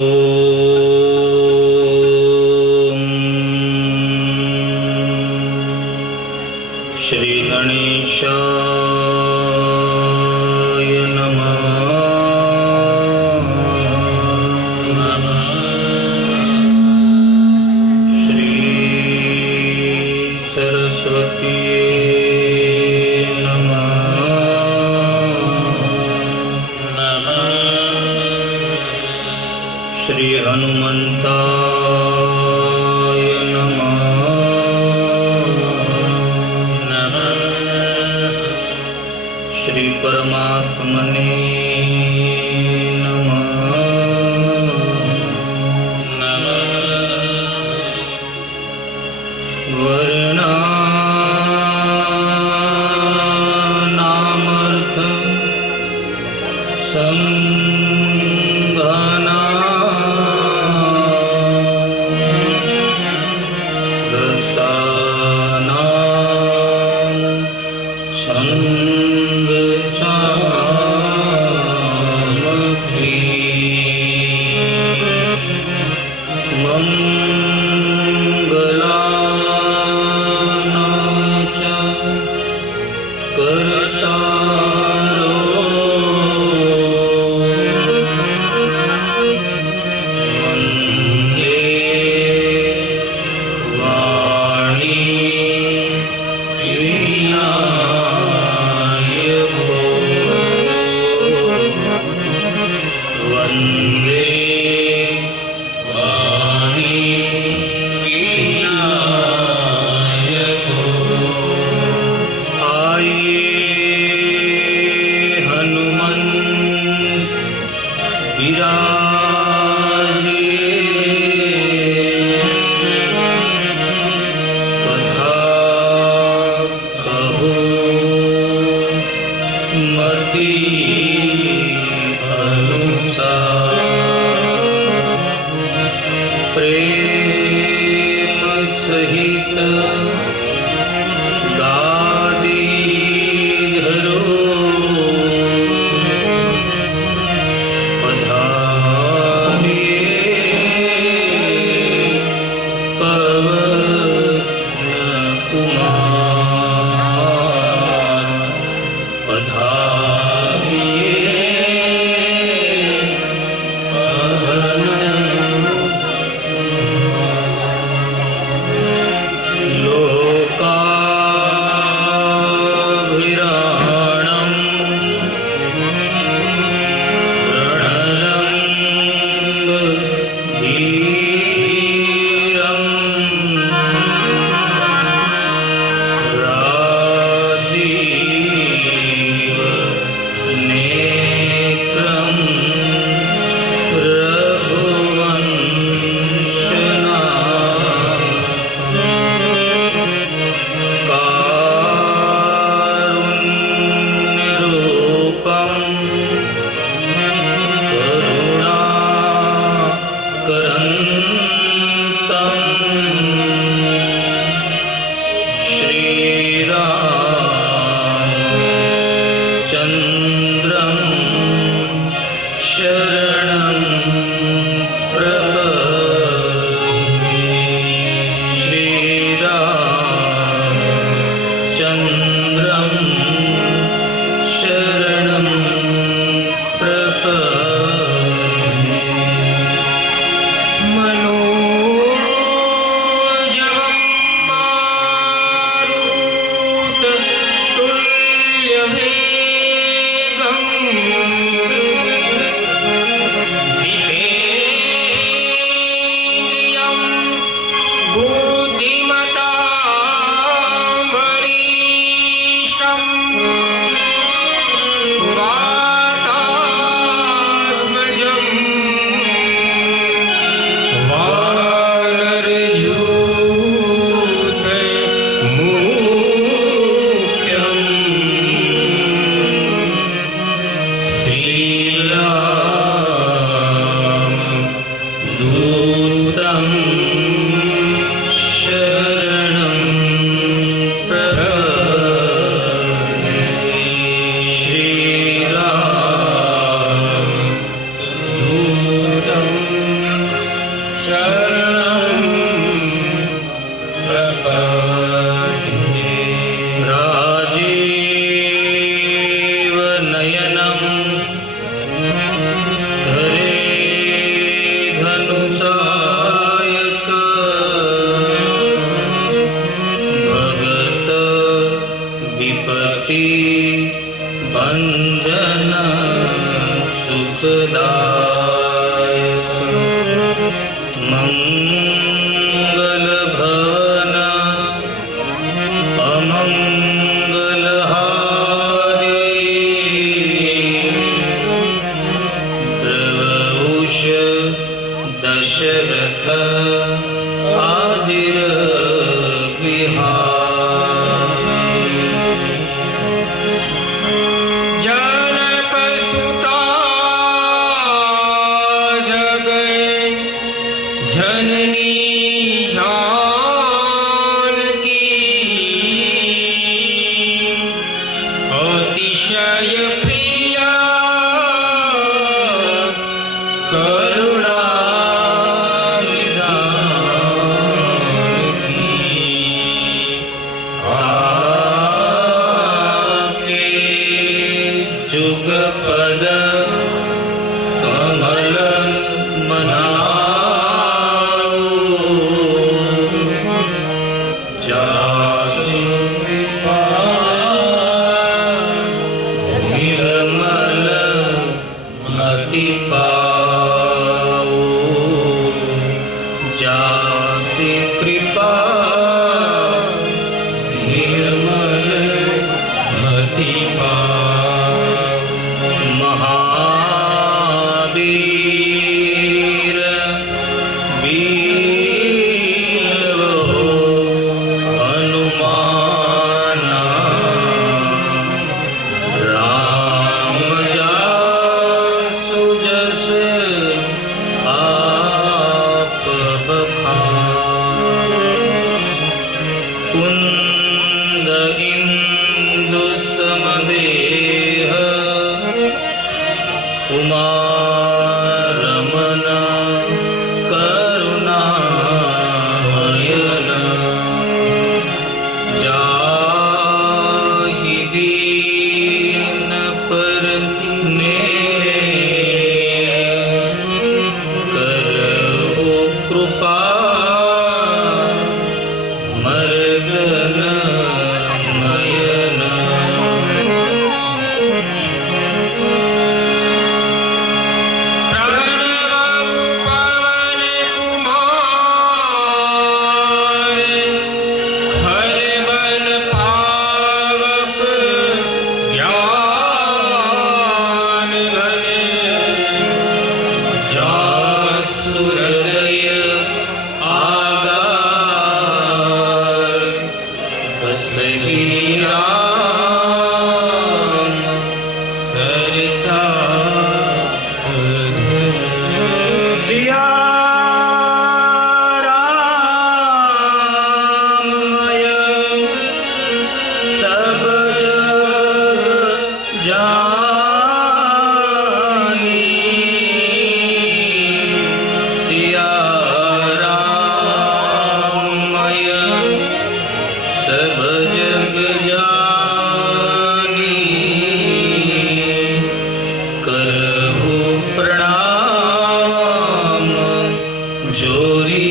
श्री गणेशाय नमः। श्री सरस्वती नमः। श्री हनुमन्ताय नमः। श्री परमात्मने नमः। वर्णानामर्थ संगना रसाना संगचामपि मंगलाना च कर्तारो वन्दे वाणी विनायको वन्दे वाणी अनुसायक भगत विपति भंजन सुखदायक मंगल भवन अमंगल हारी द्रवउष दशरथ हाजिर बिहारी जनक सुता जग जननी जानकी अतिशय प्रिया करुणा निधान आपके जुगपद कमल मनाओ जासु कृपा निर्मल मति पाओ जासु कृपा निर्मल मति पाओ महावीर वीर हनुमाना राम जासु जस आप बखान कुंद इंदु समदेह कुमारमन करुणायन जाहि दीन पर करहु कृपा मर्दन नयन प्रणव पवन कुमार हर बल पावक ज्ञान घन जासु हृदय आगार बसहि राम सरसा सिया रामय सब जग जानी सिया रामय सब जग जानी करहु प्रणाम जोरी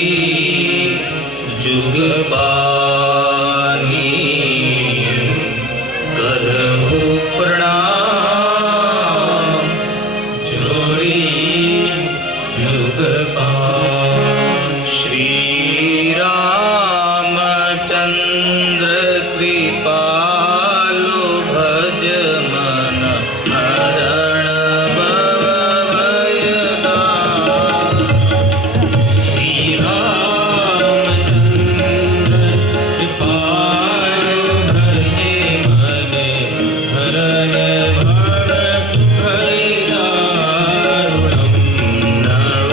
जुग बानी करहु प्रणाम जोरी जुग बानी श्री रामचंद्र कृपालु भज मन हरण भय दान श्री रामचंद्र कृपालु भज मन हरण भय दारुणं नव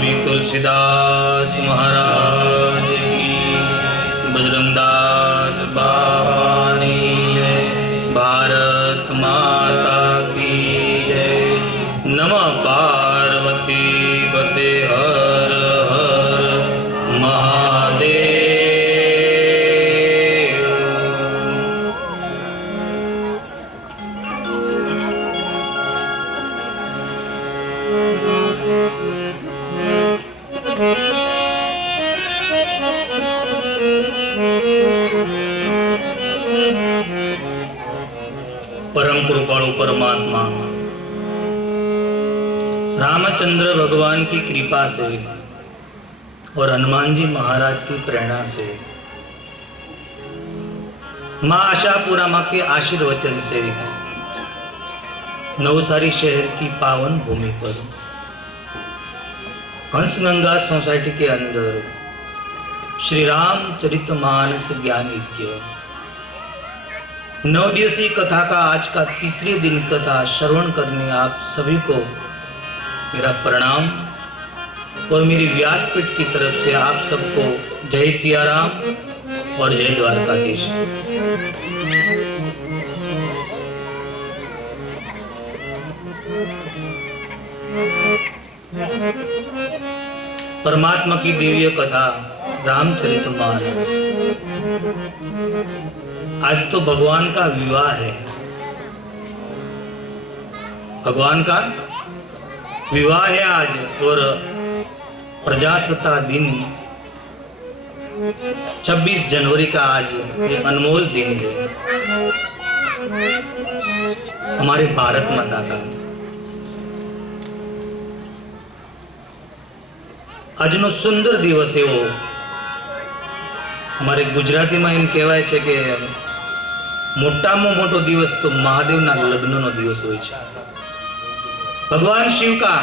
स्वामी तुलसीदास महाराज की, बजरंगदास बाबा ने जय, भारत माता की जय। नमः पार्वती पते हर हर महादेव। परम कृपाळु परमात्मा रामचंद्र भगवान की कृपा से और हनुमान जी महाराज की प्रेरणा से, माँ आशापुरा माँ के आशीर्वचन से नवसारी शहर की पावन भूमि पर हंसगंगा सोसाइटी के अंदर श्री रामचरितमानस ज्ञान यज्ञ 9 दिवसीय कथा का आज का तीसरे दिन कथा श्रवण करने आप सभी को मेरा प्रणाम और मेरी व्यासपीठ की तरफ से आप सबको जय सिया राम और जय द्वारकाधीश। परमात्मा की दिव्य कथा रामचरितमानस। आज तो भगवान का विवाह है, भगवान का विवाह है आज, और प्रजासत्ताक दिन 26 जनवरी का आज एक अनमोल दिन है हमारे भारत माता का। આજનો સુંદર દિવસ એવો અમારે ગુજરાતીમાં એમ કહેવાય છે કે મોટામાં મોટો દિવસ તો મહાદેવના લગ્નનો દિવસ હોય છે। भगवान शिव का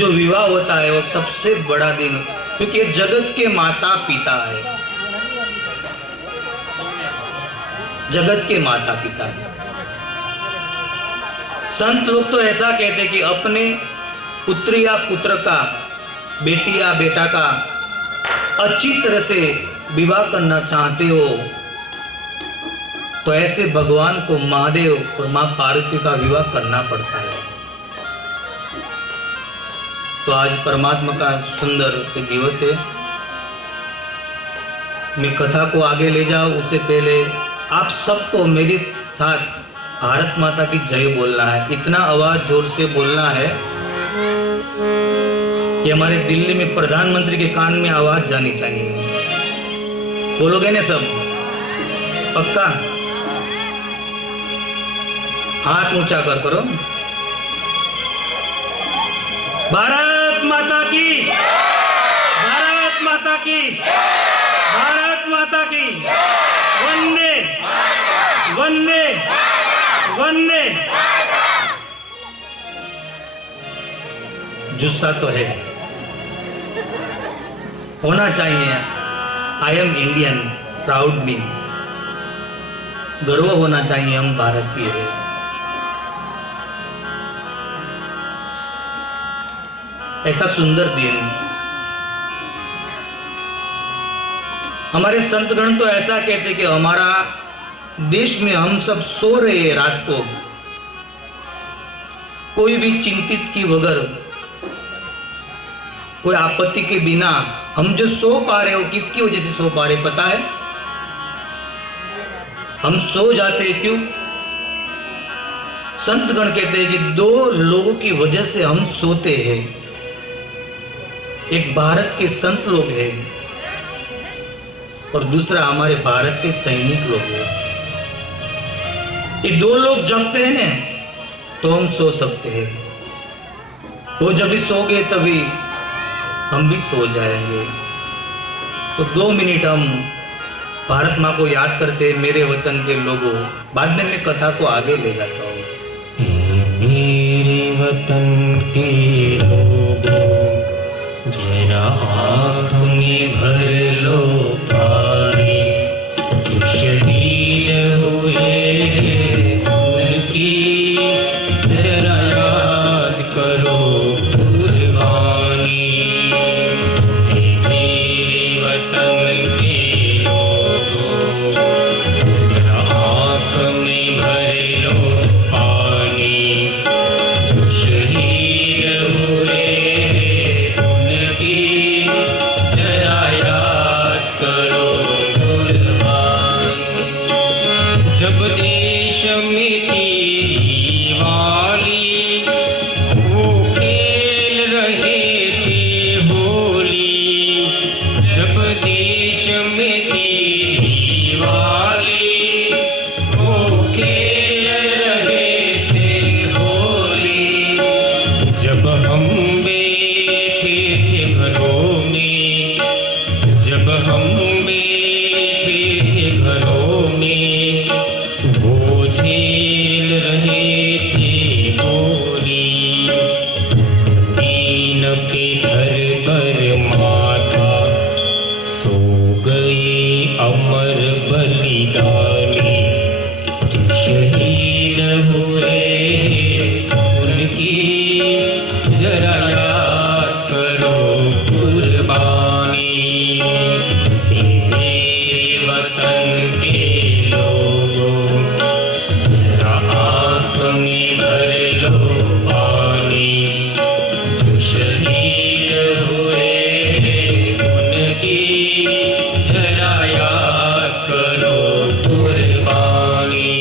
जो विवाह होता है वो सबसे बड़ा दिन, क्योंकि ये जगत के माता पिता है, जगत के माता पिता है। संत लोग तो ऐसा कहते कि अपने पुत्री या पुत्र का, बेटी या बेटा का अच्छी तरह से विवाह करना चाहते हो तो ऐसे भगवान को महादेव और मां पार्वती का विवाह करना पड़ता है। तो आज परमात्मा का सुंदर एक दिवस है। मैं कथा को आगे ले जाऊं उससे पहले आप सबको मेरे साथ भारत माता की जय बोलना है। इतना आवाज जोर से बोलना है कि हमारे दिल्ली में प्रधानमंत्री के कान में आवाज जानी चाहिए। बोलोगे ना सब? पक्का? हाथ ऊंचा कर करो। भारत माता की, भारत माता की, भारत माता की, वंदे वंदे वंदे। जुस्सा तो है, होना चाहिए। आई एम इंडियन, प्राउड मी, गर्व होना चाहिए, हम भारतीय हैं। ऐसा सुंदर दिन हमारे संतगण तो ऐसा कहते कि हमारा देश में हम सब सो रहे हैं रात को, कोई भी चिंतित की बगैर, कोई आपत्ति के बिना हम जो सो पा रहे हो, किसकी वजह से सो पा रहे पता है? हम सो जाते हैं क्यों? संतगण कहते हैं कि 2 लोगों की वजह से हम सोते हैं। एक भारत के संत लोग हैं और दूसरा हमारे भारत के सैनिक लोग हैं। ये 2 लोग जगते हैं ना तो हम सो सकते हैं, वो जब भी सोगे तभी हम भी सो जाएंगे। तो 2 मिनट हम भारत माँ को याद करते, मेरे वतन के लोगों। बाद में मैं कथा को आगे ले जाता हूँ। मेरे वतन के लोगों जरा आँख में भर लो पानी, जो शहीद हुए उनकी जरा याद करो कुर्बानी। वाली वो खेल रहे थे होली, जब देश में थी दिवाली वो खेल रहे थे होली। जब हम बैठे थे घरों में, जब हम बैठे थे घरों में, वो झेल रहे थे होली। दीन पे धर कर माथा सो गए अमर बलिदानी, जो शहीद हुए उनकी जरा याद करो कुर्बानी। हे मेरे वतन के लोगों, जरा आँख में भर लो पानी, जो शहीद हुए उनकी जरा याद करो कुर्बानी।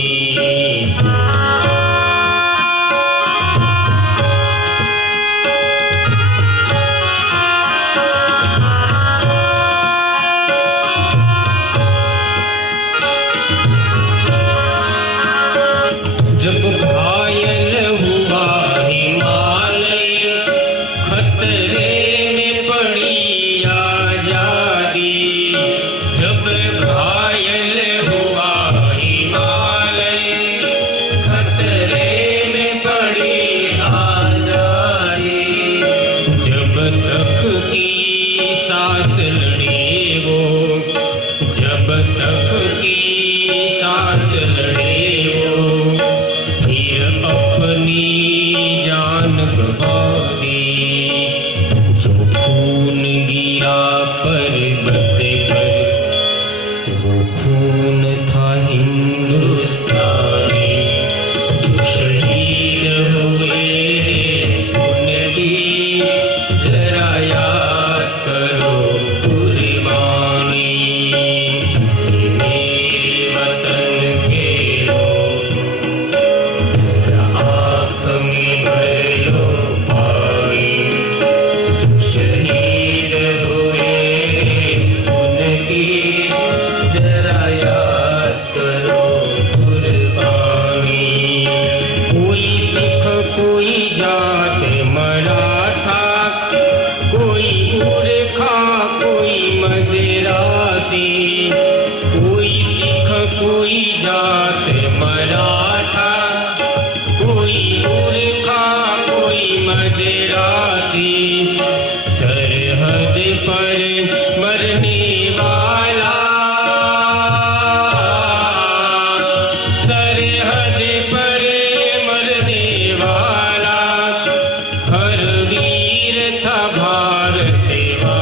जब घायल हुआ हिमालय, खतरे में पड़ी आजादी। जब घायल हुआ हिमालय, खतरे में पड़ी आजादी। जब तक की सांस लड़े वो, जब तक की सांस लड़े वो, फिर अपनी जान गवा दी। जो खून गिरा पर्वत पर, वो खून था हिंदुस्तानी। जो शहीद हुए उनकी जरा याद करो कुर्बानी। मेरे वतन के लोग, जरा आँख में भर लो पानी, जो शहीद हुए उनकी जरा याद करो कुर्बानी। कोई सिख कोई जाट मराठा, कोई गुरखा कोई मदिरासी, कोई सिख कोई जाट मराठा, कोई गुरखा कोई मदिरासी। सरहद पर मरने वाला, सरहद पर मरने वाला, हर वीर था भारतवासी,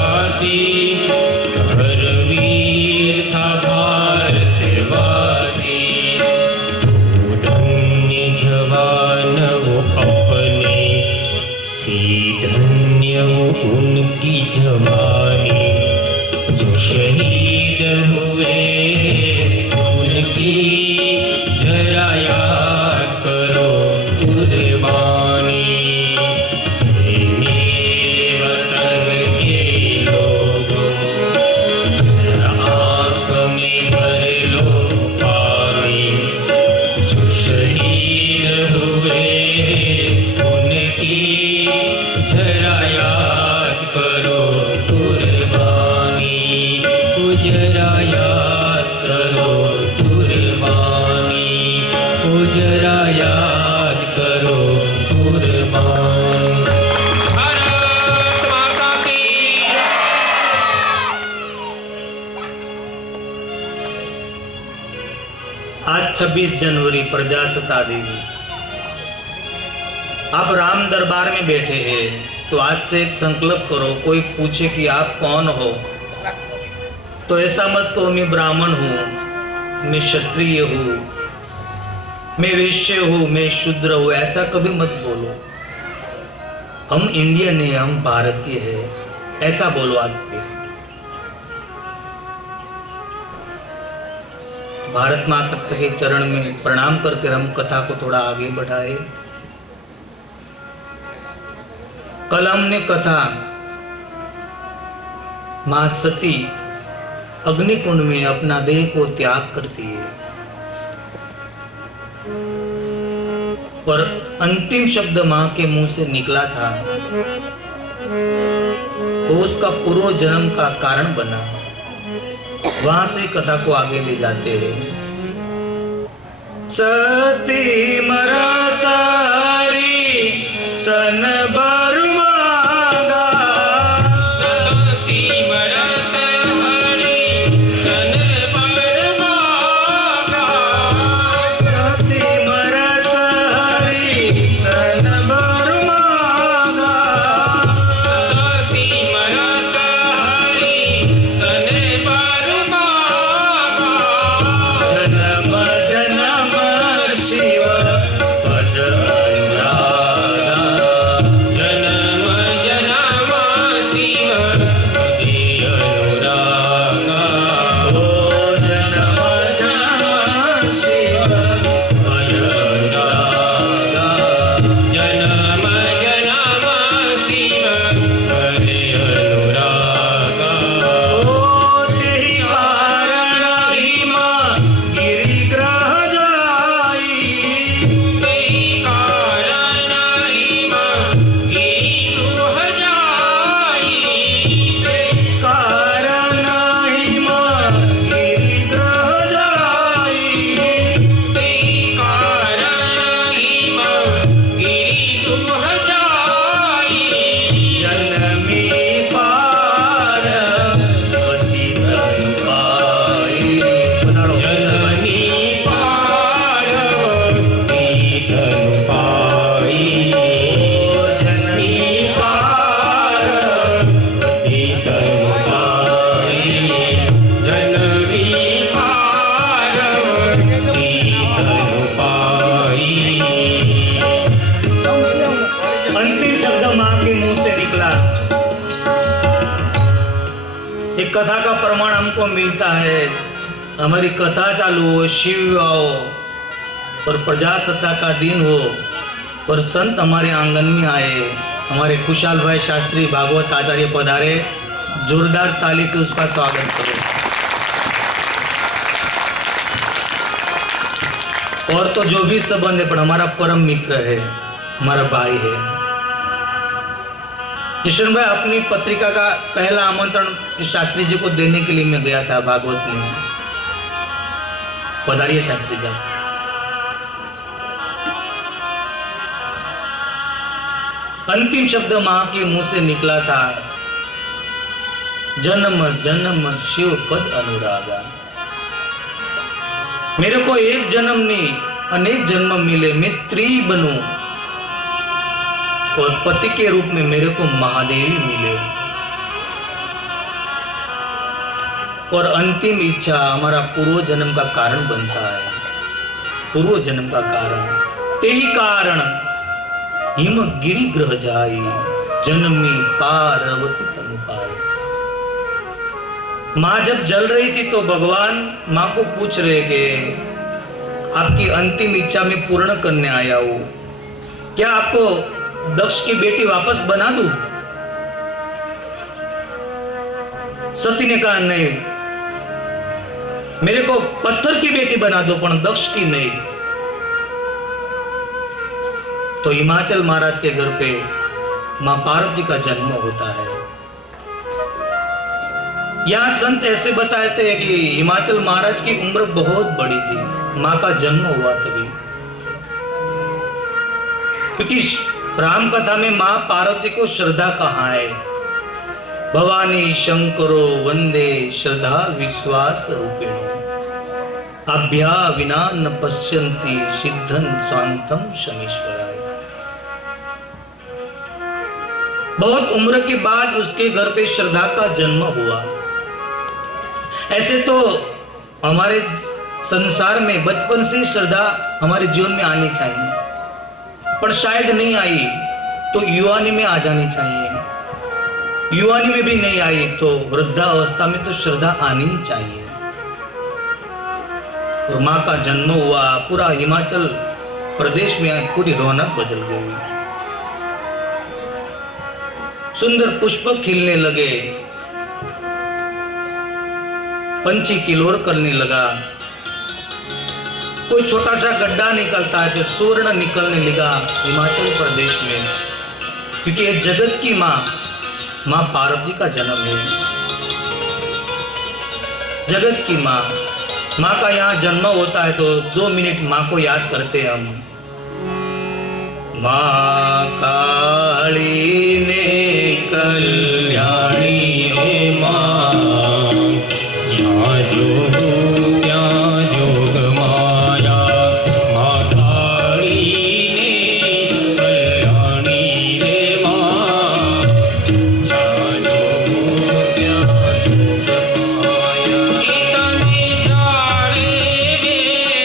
हर वीर था भारतवासी। वो धन्य जवान वो अपने थी, धन्य वो उनकी जवानी। जो शहीद हुए उनकी जरा याद करो कुर्बानी। हे मेरे वतन के लोगों, जरा आँख में भर लो पानी, जो शहीद हुए उनकी जरा याद करो कुर्बानी। वो जरा याद करो कुर्बानी, वो जरा याद करो कुर्बानी। भारत माता की आज 26 जनवरी प्रजासत्ताक दिवस। आप राम दरबार में बैठे हैं तो आज से एक संकल्प करो। कोई पूछे कि आप कौन हो तो ऐसा मत कहो मैं ब्राह्मण हूँ, मैं क्षत्रिय हूँ, मैं वैश्य हूँ, मैं शूद्र हूँ, ऐसा कभी मत बोलो। हम इंडियन हैं, हम भारतीय हैं, ऐसा बोलो आज पे। भारत माता के चरण में प्रणाम करके हम कथा को थोड़ा आगे बढ़ाए। कल हमने कथा मां सती अग्निकुंड में अपना देह को त्याग करती है और अंतिम शब्द मां के मुंह से निकला था वो उसका पूर्व जन्म का कारण बना। वहां से कथा को आगे ले जाते हैं। सती मरत हरि सन बर मांगा, सती मरत हरि सन बर मांगा, सती मरत हरि सन बर मांगा, सती मरत हरि सन बर मांगा, जन्म जन्म शिव पद अनुरागा, जन्म जन्म शिव पदे अनुरागा, ओ जन्म जन्म शिव पद अनुरागा, जन्म जन्म शिव पदे अनुरागा, ओ तेहि कारण हिमा गिरिग्रह जाई, तेहि कारण हिमा गिरिगृह जाई, कारण हिमा गिरिग्रह जाई, तेहि कारण हिमा गिरिगृह जाई, जनमी पार गति तनु पाई। जननी पार्वती तनु पाई, जननी पार्वती तनु पाई, जननी पार्वती तनु पाई। अंतिम शब्द मां के मुंह से निकला। एक कथा का प्रमाण हमको मिलता है। हमारी कथा चालू हो, शिव आओ और प्रजासत्ता का दिन हो और संत हमारे आंगन में आए, हमारे खुशहाल भाई शास्त्री भागवत आचार्य पधारे, जोरदार ताली से उसका स्वागत करो। और तो जो भी संबंध है पर हमारा परम मित्र है, हमारा भाई है। किशन भाई अपनी पत्रिका का पहला आमंत्रण शास्त्री जी को देने के लिए मैं गया था भागवत में। पधारिए शास्त्री जी। अंतिम शब्द मां के मुंह से निकला था, जन्म जन्म शिव पद अनुरागा। मेरे को एक जन्म नहीं अनेक जन्म मिले, मैं स्त्री बनूं और पति के रूप में मेरे को महादेवी मिले। और अंतिम इच्छा हमारा पूर्व जन्म का कारण बनता है। पूर्व जन्म का कारण तेही कारण हिम गिरि ग्रह जाई, जन्मी पार्वती तनु पाई। मां जब जल रही थी तो भगवान मां को पूछ रहे कि आपकी अंतिम इच्छा में पूर्ण करने आया हूं, क्या आपको दक्ष की बेटी वापस बना दूं? सती ने कहा नहीं, मेरे को पत्थर की बेटी बना दो पर दक्ष की नहीं। तो हिमाचल महाराज के घर पे मां पार्वती का जन्म होता है। यहां संत ऐसे बताते हैं कि हिमाचल महाराज की उम्र बहुत बड़ी थी, मां का जन्म हुआ तभी। क्योंकि राम कथा में मां पार्वती को श्रद्धा कहाँ है? भवानी शंकरो वंदे श्रद्धा विश्वास रूपिणो, अभ्या विना न पश्यन्ति सिद्धन स्वांतम शमीश्वराय। बहुत उम्र के बाद उसके घर पे श्रद्धा का जन्म हुआ। ऐसे तो हमारे संसार में बचपन से श्रद्धा हमारे जीवन में आनी चाहिए, पर शायद नहीं आई तो युवानी में आ जानी चाहिए। युवानी में भी नहीं आई तो वृद्धावस्था में तो श्रद्धा आनी ही चाहिए। और मां का जन्म हुआ, पूरा हिमाचल प्रदेश में पूरी रौनक बदल गई। सुंदर पुष्प खिलने लगे, पंछी किलोर करने लगा, कोई छोटा सा गड्ढा निकलता है तो स्वर्ण निकलने लगा हिमाचल प्रदेश में, क्योंकि ये जगत की माँ पार्वती का जन्म है। जगत की माँ का यहाँ जन्म होता है तो 2 मिनट माँ को याद करते हैं हम। माँ काली ने कल्याणी हो माँ, यहाँ जोग ત્યાં જોગ માયા, માં કાળી ને કલ્યાણી રે માં, જ્યાં જોગ ત્યાં જોગ માયા. એ તને જાણે વે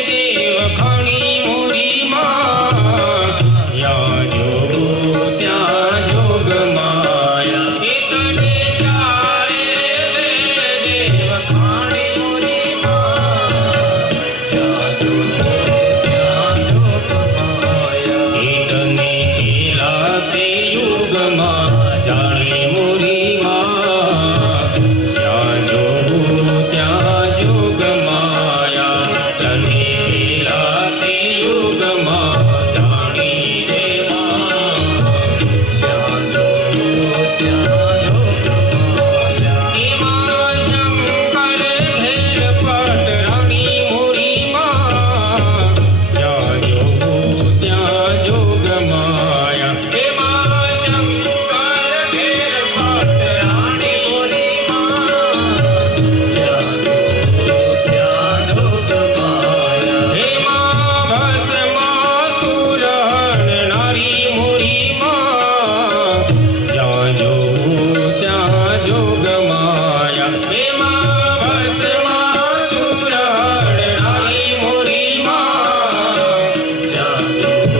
દેવ ખણી મોરી માં, જ્યાં જોગ ત્યાં જોગ માયા. એ તને જાણે વે દેવ ખણી મોરી માં, જ્યાં જોગ ત્યાં જોગ માયા. એ તને ખેલાતે યુગમાં જાણે મોરી માં, જ્યાં જોગ ત્યાં જોગ માયા. તને ખેલાતે યુગમાં જાણી રે માં, જ્યાં જોગ ત્યાં જોગ માયા. એમાં શંકર ઘેર પટરાણી મોરી માં, જ્યાં જોગ ત્યાં જોગ માયા. એમાં શંકર ઘેર પટરાણી મોરી માં, જ્યાં જોગ ત્યાં જોગ માયા. એમાં ભસ્માસુર હરનારી મોરી માં, જ્યાં જોગ ત્યાં જોગ માયા. એમાં ભસ્માસુર હરનારી મોરી માં, જ્યાં જોગ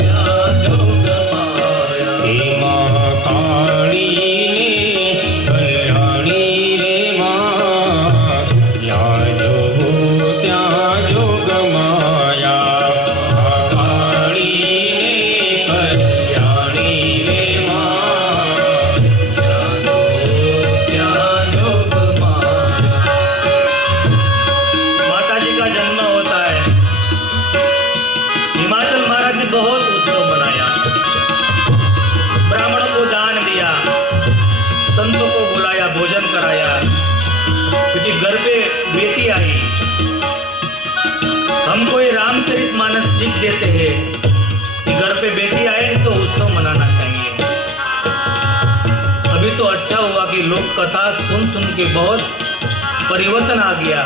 ત્યાં જોગ માયા. એમાં કાળી ને કલ્યાણી રે માં, જ્યાં જોગ ત્યાં જોગ માયા. કાળી ને કલ્યાણી રે માં, જ્યાં જોગ ત્યાં જોગ માયા. माता जी का जन्म होता है। हिमाचल महाराज ने बहुत उत्सव मनाया, ब्राह्मणों को दान दिया, संतों को बुलाया, भोजन कराया, क्योंकि घर पे बेटी आई। हमको ये रामचरितमानस सीख देते हैं कि घर पे बेटी आए तो उत्सव मनाना चाहिए। अभी तो अच्छा हुआ कि लोग कथा सुन सुन के बहुत परिवर्तन आ गया,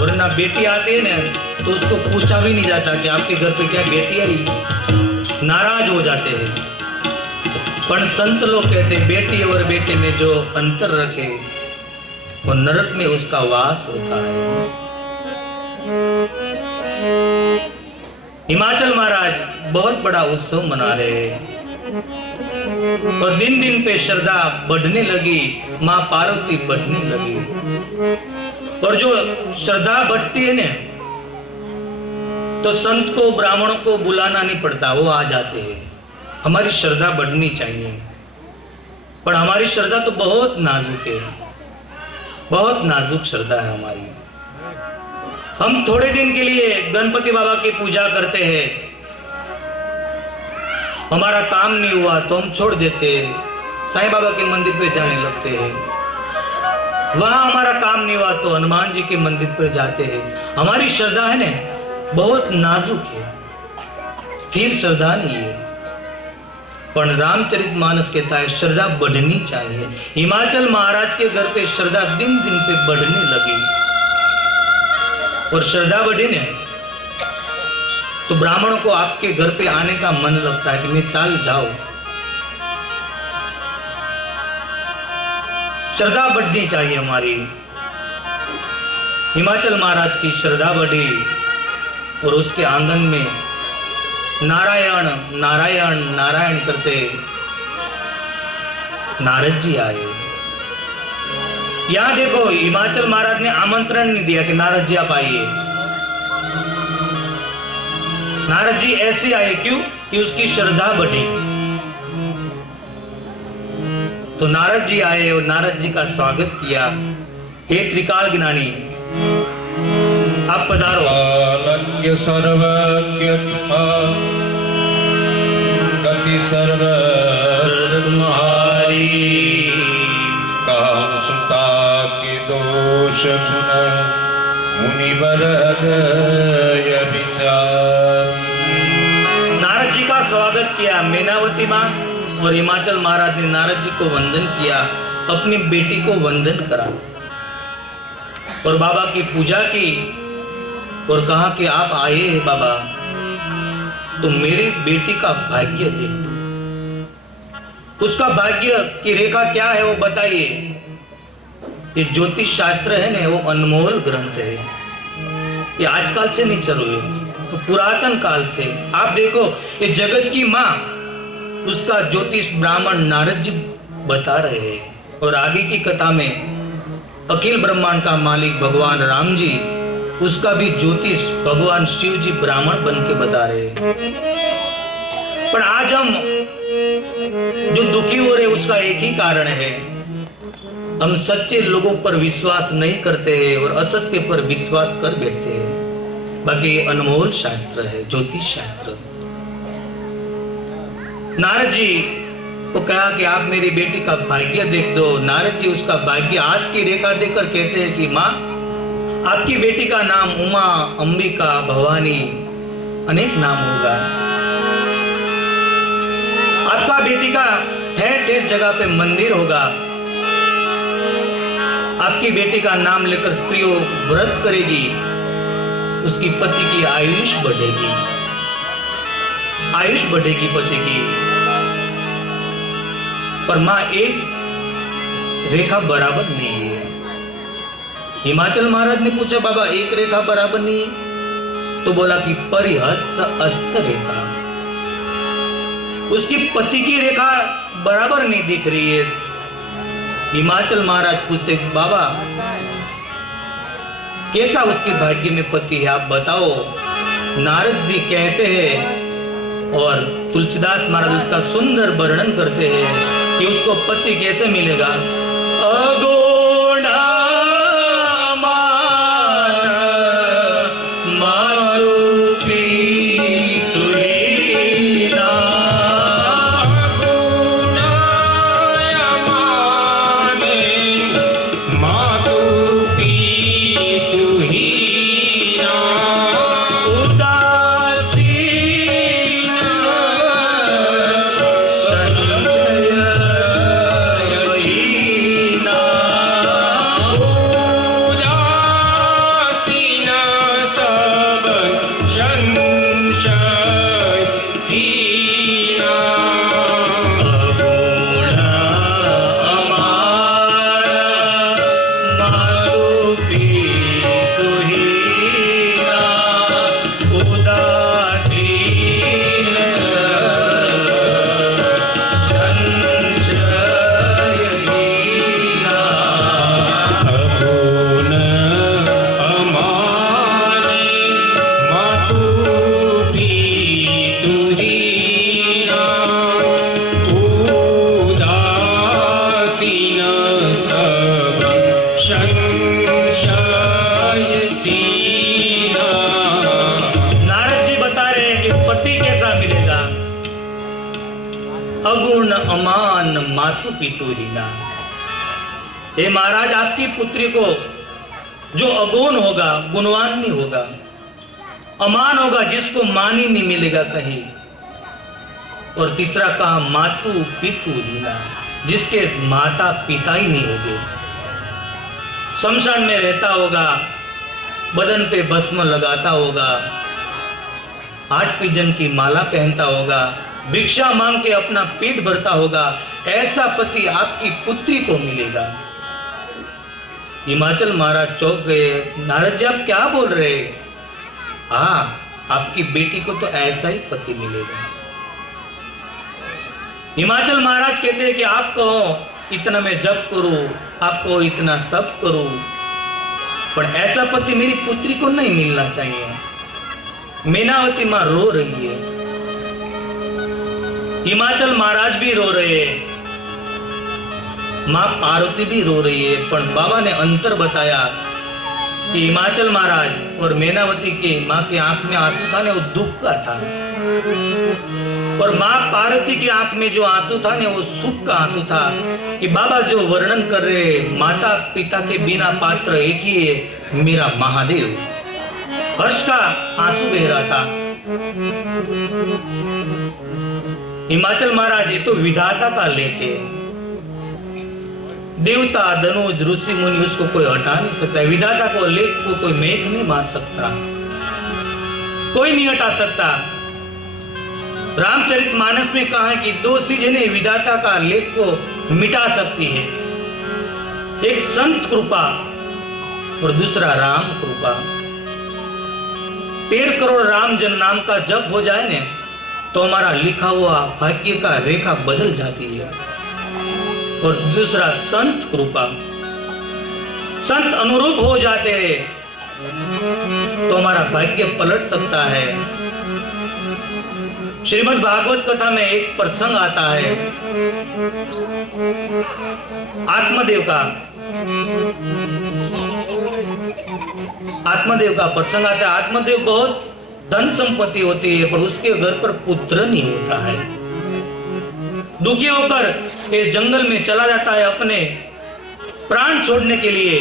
और ना बेटी आती है ना तो उसको पूछा भी नहीं जाता कि आपके घर पे क्या बेटी आई, नाराज हो जाते हैं। पर संत लोग कहते हैं बेटी और बेटे में जो अंतर रखे वो नरक में उसका वास होता है। हिमाचल महाराज बहुत बड़ा उत्सव मना रहे हैं, और दिन दिन पे श्रद्धा बढ़ने लगी, माँ पार्वती बढ़ने लगी। और जो श्रद्धा बढ़ती है ना तो संत को ब्राह्मणों को बुलाना नहीं पड़ता, वो आ जाते हैं। हमारी श्रद्धा बढ़नी चाहिए, पर हमारी श्रद्धा तो बहुत नाजुक है, बहुत नाजुक श्रद्धा है हमारी। हम थोड़े दिन के लिए गणपति बाबा की पूजा करते हैं, हमारा काम नहीं हुआ तो हम छोड़ देते हैं, साईं बाबा के मंदिर पे जाने लगते हैं। वहां हमारा काम नहीं हुआ तो हनुमान जी के मंदिर पर जाते हैं। हमारी श्रद्धा है ना बहुत नाजुक है, स्थिर श्रद्धा नहीं है। पर रामचरितमानस कहता है श्रद्धा बढ़नी चाहिए। हिमाचल महाराज के घर पे श्रद्धा दिन दिन पे बढ़ने लगी, और श्रद्धा बढ़ी ने तो ब्राह्मणों को आपके घर पे आने का मन लगता है कि मैं चल जाओ। श्रद्धा बढ़नी चाहिए हमारी। हिमाचल महाराज की श्रद्धा बढ़ी, और उसके आंगन में नारायण नारायण नारायण करते नारद जी आए। यहां देखो हिमाचल महाराज ने आमंत्रण नहीं दिया कि नारद जी आप आइए। नारद जी ऐसे आए क्यों? कि उसकी श्रद्धा बढ़ी। तो नारद जी आए और नारद जी का स्वागत किया। हे त्रिकाल ज्ञानी, आप पधारो। कालज्ञ सर्वज्ञ गति सर्व तुम्हारी काम सुता के दोष गुण मुनिवर हृदय विचारी। नारद जी का स्वागत किया। मैनावती माँ और हिमाचल महाराज ने नारद जी को वंदन किया, अपनी बेटी को वंदन करा और बाबा की पूजा की और कहा कि आप आए हैं बाबा, तो मेरी बेटी का भाग्य देख दो। उसका भाग्य की रेखा क्या है वो बताइए। ये ज्योतिष शास्त्र है ना, वो अनमोल ग्रंथ है। ये आजकल से नहीं चलो, ये तो पुरातन काल से। आप देखो, ये जगत की माँ, उसका ज्योतिष ब्राह्मण नारद जी बता रहे हैं। और आगे की कथा में अखिल ब्रह्मांड का मालिक भगवान राम जी, उसका भी ज्योतिष भगवान शिव जी ब्राह्मण बन के बता रहे हैं। पर आज हम जो दुखी हो रहे उसका एक ही कारण है, हम सच्चे लोगों पर विश्वास नहीं करते हैं और असत्य पर विश्वास कर बैठते हैं। बाकी अनमोल शास्त्र है, ज्योतिष शास्त्र। नारद जी को कहा कि आप मेरी बेटी का भाग्य देख दो। नारद जी उसका भाग्य हाथ की रेखा देकर कहते हैं कि माँ, आपकी बेटी का नाम उमा, अंबिका, भवानी अनेक नाम होगा। आपका बेटी का ठेर ठेर जगह पे मंदिर होगा। आपकी बेटी का नाम लेकर स्त्रियों व्रत करेगी, उसकी पति की आयुष बढ़ेगी, आयुष बढ़ेगी पति की। पर मां एक रेखा बराबर नहीं है। हिमाचल महाराज ने पूछा, बाबा एक रेखा बराबर नहीं है? तो बोला कि परिहस्त अस्त रेखा, उसकी पति की रेखा बराबर नहीं दिख रही है। हिमाचल महाराज पूछते, बाबा कैसा उसके भाग्य में पति है, आप बताओ। नारद जी कहते हैं और तुलसीदास महाराज उसका सुंदर वर्णन करते हैं कि उसको पति कैसे मिलेगा। अगोणा अगुण अमान मातु पितु हीना। हे महाराज, आपकी पुत्री को जो अगुण होगा, गुणवान नहीं होगा, अमान होगा, जिसको मान ही नहीं मिलेगा कहीं। और तीसरा कहा मातु पितु हीना, जिसके माता पिता ही नहीं होंगे, शमशान में रहता होगा, बदन पे भस्म लगाता होगा, 8 पिजन की माला पहनता होगा, भिक्षा मांग के अपना पेट भरता होगा। ऐसा पति आपकी पुत्री को मिलेगा। हिमाचल महाराज चौंक गए। नारद जी आप क्या बोल रहे? हाँ, आपकी बेटी को तो ऐसा ही पति मिलेगा। हिमाचल महाराज कहते हैं कि आप कहो इतना मैं जप करूं, आपको इतना तप करूं, पर ऐसा पति मेरी पुत्री को नहीं मिलना चाहिए। मैनावती मां रो रही है, हिमाचल महाराज भी रो रहे हैं। माँ पार्वती भी रो रही है, पर बाबा ने अंतर बताया कि हिमाचल महाराज और मैनावती के माँ की आंख में आंसू था ने वो दुख का था, और माँ पार्वती की आंख में जो आंसू था ने वो सुख का आंसू था कि बाबा जो वर्णन कर रहे, माता पिता के बिना पात्र एक ही है, मेरा महादेव। हर्ष का आंसू बह रहा था। हिमाचल महाराज ये तो विधाता का लेख है, देवता धनुज ऋषि मुनि उसको कोई हटा नहीं सकता, विधाता को लेख को कोई मेघ नहीं मार सकता, कोई नहीं हटा सकता। रामचरितमानस में कहा है कि दो चीजें विधाता का लेख को मिटा सकती है, एक संत कृपा और दूसरा राम कृपा। 13 करोड़ राम जन नाम का जप हो जाए ने तो हमारा लिखा हुआ भाग्य का रेखा बदल जाती है। और दूसरा संत कृपा, संत अनुरूप हो जाते हैं तो हमारा भाग्य पलट सकता है। श्रीमद् भागवत कथा में एक प्रसंग आता है आत्मदेव का प्रसंग आता है। आत्मदेव बहुत धन संपत्ति होती है पर उसके घर पर पुत्र नहीं होता है। दुखी होकर ये जंगल में चला जाता है अपने प्राण छोड़ने के लिए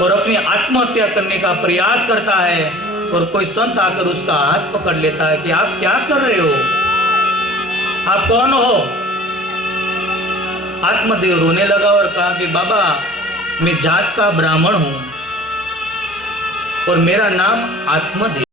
और अपनी आत्महत्या करने का प्रयास करता है, और कोई संत आकर उसका हाथ पकड़ लेता है कि आप क्या कर रहे हो, आप कौन हो। आत्मदेव रोने लगा और कहा कि बाबा मैं जात का ब्राह्मण हूं और मेरा नाम आत्मदेव